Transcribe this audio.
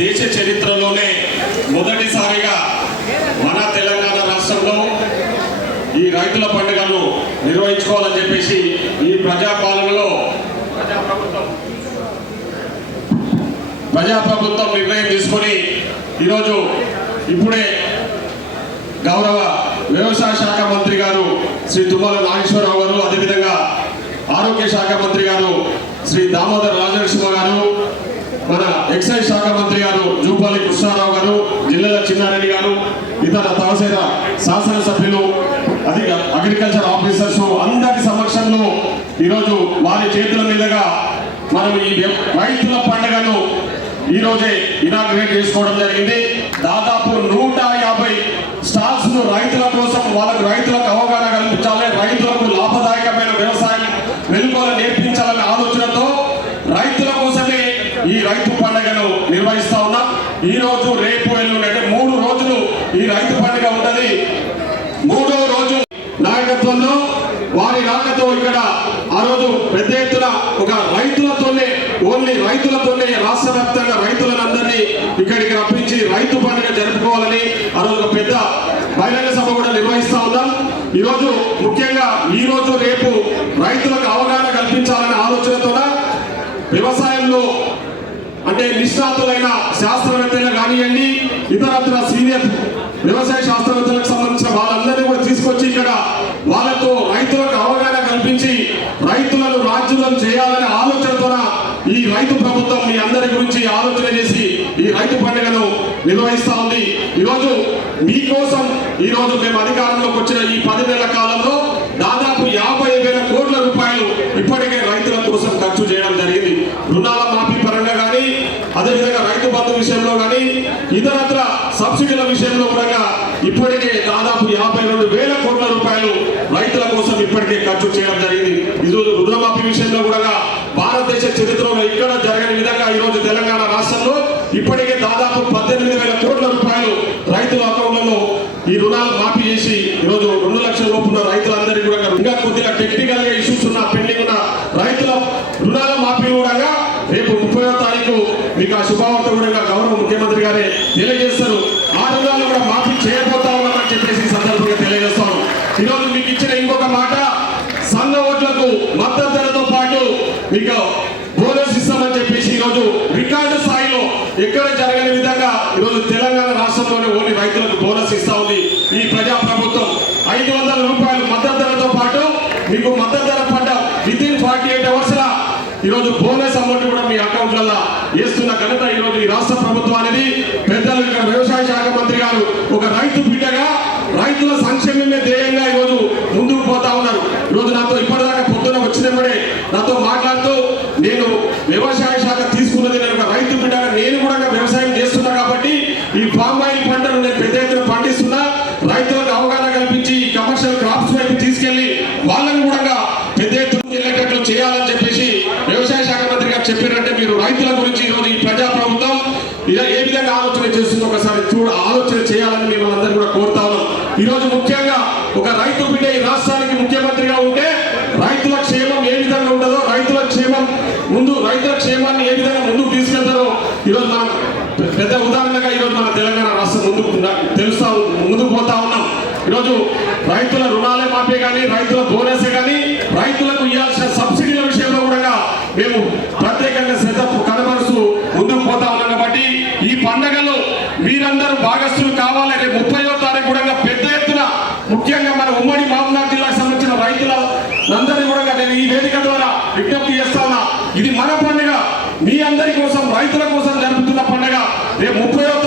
దేశ చరిత్రలోనే మొదటిసారిగా మన తెలంగాణ రాష్ట్రంలో ఈ రైతుల పండుగను నిర్వహించుకోవాలని చెప్పేసి ఈ ప్రజాపాలనలో ప్రజాప్రభుత్వం నిర్ణయం తీసుకొని ఈరోజు ఇప్పుడే గౌరవ వ్యవసాయ శాఖ మంత్రి గారు శ్రీ తుమ్మల నాగేశ్వరరావు గారు, అదేవిధంగా ఆరోగ్య శాఖ మంత్రి గారు శ్రీ దామోదర్ రాజనరసింహ గారు, మన ఎక్సైజ్ శాఖ మంత్రి గారు జూపల్లి కృష్ణారావు గారు, జిల్లాల చిన్నారెడ్డి గారు, ఇతర తహసీల శాసనసభ్యులు, అగ్రికల్చర్ ఆఫీసర్స్ అందరి సమక్షంలో ఈరోజు వారి చేతుల మీదుగా మనం ఈ రైతుల పండుగను ఈరోజే ఇనాగ్రేట్ చేసుకోవడం జరిగింది. దాదాపు 150 స్టాల్స్ ను రైతుల కోసం, రైతులకు అవగాహన కల్పించాలి, రైతులకు లాభదాయకమైన వ్యవసాయం వెలుగులు నేర్పించాలనే ఆలోచనతో రైతుల కోసమే ఈ రైతు పండుగను నిర్వహిస్తా ఉన్నాం. ఈ రోజు, రేపు, ఎల్లుండి అంటే 3 రోజులు ఈ రైతు పండుగ ఉంటది. 3వ రోజు నాయకత్వంలో వారి రాకతో ఇక్కడ ఆ రోజు పెద్ద ఎత్తున ఒక ఓన్లీ రైతులతోనే రాష్ట్ర వ్యాప్తంగా రైతులందరినీ ఇక్కడికి రప్పించి రైతు పండుగ జరుపుకోవాలని ఆ రోజు ఒక పెద్ద బహిరంగ సభ కూడా నిర్వహిస్తా ఉన్నాం. ఈరోజు ముఖ్యంగా ఈ రోజు, రేపు రైతులకు అవగాహన కల్పించాలనే ఆలోచనతో వ్యవసాయంలో అంటే నిష్ణాతులైన శాస్త్రవేత్తలు కానివ్వండి, ఇతరత్ర సీనియర్ వ్యవసాయ శాస్త్రవేత్తలకు సంబంధించిన వాళ్ళందరినీ కూడా తీసుకొచ్చి ఇక్కడ వాళ్ళతో రైతులకు అవగాహన కల్పించి రైతులను రాజ్యులను చేయాలనే ఆలోచనతో ఈ రైతు ప్రభుత్వం మీ అందరి గురించి ఆలోచన చేసి ఈ రైతు పండుగను నిర్వహిస్తా ఉంది. ఈరోజు మీకోసం ఈరోజు మేము అధికారంలోకి వచ్చిన ఈ 10 నెలల కాలంలో దాదాపు 50,000 కోట్ల రూపాయలు ఇప్పటికే రైతుల కోసం ఖర్చు చేయడం జరిగింది. రుణాల మాఫీ పరంగా కానీ, అదేవిధంగా రైతు బంధు విషయంలో కానీ, ఇతరత్ర సబ్సిడీల విషయంలో కూడా ఇప్పటికే దాదాపు 52,000 కోట్ల రూపాయలు రైతుల కోసం ఇప్పటికే ఖర్చు చేయడం జరిగింది. ఈరోజు రుణమాఫీ విషయంలో కూడా భారతదేశ చరిత్రలో ఇక్కడ జరగని విధంగా ఈరోజు తెలంగాణ రాష్ట్రంలో ఇప్పటికే దాదాపు 18,000 కోట్ల రూపాయలు రైతుల అకౌంట్లలో ఈ రుణాలు మాఫీ చేసి ఈరోజు 2 లక్షల లోపున్న రైతులందరికీ కూడా ఇంకా కొద్దిగా టెక్నికల్ గా ఇష్యూస్ ఉన్న పెండింగ్ ఉన్న రైతుల రుణాల మాఫీ కూడా రేపు 30వ తారీఖు మీకు ఆ శుభవార్త కూడా గౌరవ ముఖ్యమంత్రి గారే తెలియజేస్తారు. ఆ రుణాలు కూడా మాఫీ చేయబోతా ఉన్నామని చెప్పేసి ఈ సందర్భంగా తెలియజేస్తాను. ఈరోజు మీకు ఇచ్చిన ఇంకొక మాట, సన్న ఓట్లకు మద్దతు ధరతో పాటు మీకు బోనస్ ఇస్తామని చెప్పేసి ఈరోజు రికార్డు స్థాయిలో ఎక్కడ జరగని విధంగా ఈరోజు తెలంగాణ రాష్ట్రంలోనే ఓన్లీ రైతులకు బోనస్ ఇస్తా ఉంది ఈ ప్రజా ప్రభుత్వం. 500 రూపాయలు మద్దతు ధరతో పాటు మీకు మద్దతు ధర పడ్డ వితిన్ 48 అవర్స్ ఈరోజు బోనస్ అమౌంట్ కూడా మీ అకౌంట్లలో వేస్తున్న ఘనత ఈరోజు ఈ రాష్ట్ర ప్రభుత్వానికి. పెద్దలు ఇక్కడ వ్యవసాయ శాఖ మంత్రి గారు ఒక రైతు బిడ్డగా రైతుల సంక్షేమమే ధ్యేయంగా ఈరోజు ముందుకు పోతా ఉన్నారు. ఈరోజు నాతో ఇప్పటిదాకా పొద్దున వచ్చినప్పుడే నాతో మాట్లాడుతూ, నేను వ్యవసాయ శాఖ తీసుకున్నది నేను ఒక రైతు బిడ్డగా, నేను కూడా వ్యవసాయం చేస్తున్నా కాబట్టి ఈ పామ్ ఆయిల్ పంటను నేను పెద్ద ఎత్తున పండిస్తున్నా, రైతులకు అవగాహన కల్పించి కమర్షియల్ క్రాప్స్ వైపు తీసుకెళ్లి వాళ్ళని కూడా పెద్ద ఎత్తున వెళ్ళేటట్లు చేయాలని చెప్పేసి వ్యవసాయ శాఖ మంత్రి గారు చెప్పారంటే, మీరు రైతుల గురించి ఈరోజు ఈ ప్రజా ప్రభుత్వం ఏ విధంగా ఆలోచన చేస్తుందో ఒకసారి ఆలోచన చేయాలని మిమ్మల్ని అందరూ కూడా కోరుతా ఉన్నాం. ఈరోజు ముఖ్యంగా ఒక రైతు బిడ్డ ఈ రాష్ట్రానికి ముఖ్యమంత్రిగా ఉంటే రైతుల క్షేమం ఏ విధంగా ఉండదో, రైతుల క్షేమాన్ని ఏ విధంగా ముందుకు తీసుకెళ్తారో ఈరోజు మనం పెద్ద ఉదాహరణగా ఈరోజు మన తెలంగాణ రాష్ట్రం ముందుకు పోతా ఉన్నాం. ఈరోజు రైతుల రుణాలే మాఫీ కానీ, రైతుల బోనసే కానీ, రైతులకు ఇవ్వాల్సిన సబ్సిడీల విషయంలో కూడా మేము ప్రత్యేకంగా శ్రద్ధ కనబరుస్తూ ముందుకు పోతా ఉన్నాం. కాబట్టి ఈ పండుగలో మీరందరూ భాగస్తులు కావాలి. రేపు 30వ తారీఖు కూడా పెద్ద ఎత్తున ముఖ్యంగా మన ఉమ్మడి మహబూబ్నగర్ జిల్లాకు సంబంధించిన రైతులందరినీ కూడా నేను ఈ వేదిక ద్వారా విజ్ఞప్తి చేస్తా ఉన్నా. ఇది మన పండుగ, మీ అందరి కోసం, రైతుల కోసం జరుపుతున్న పండుగ. రేపు 30వ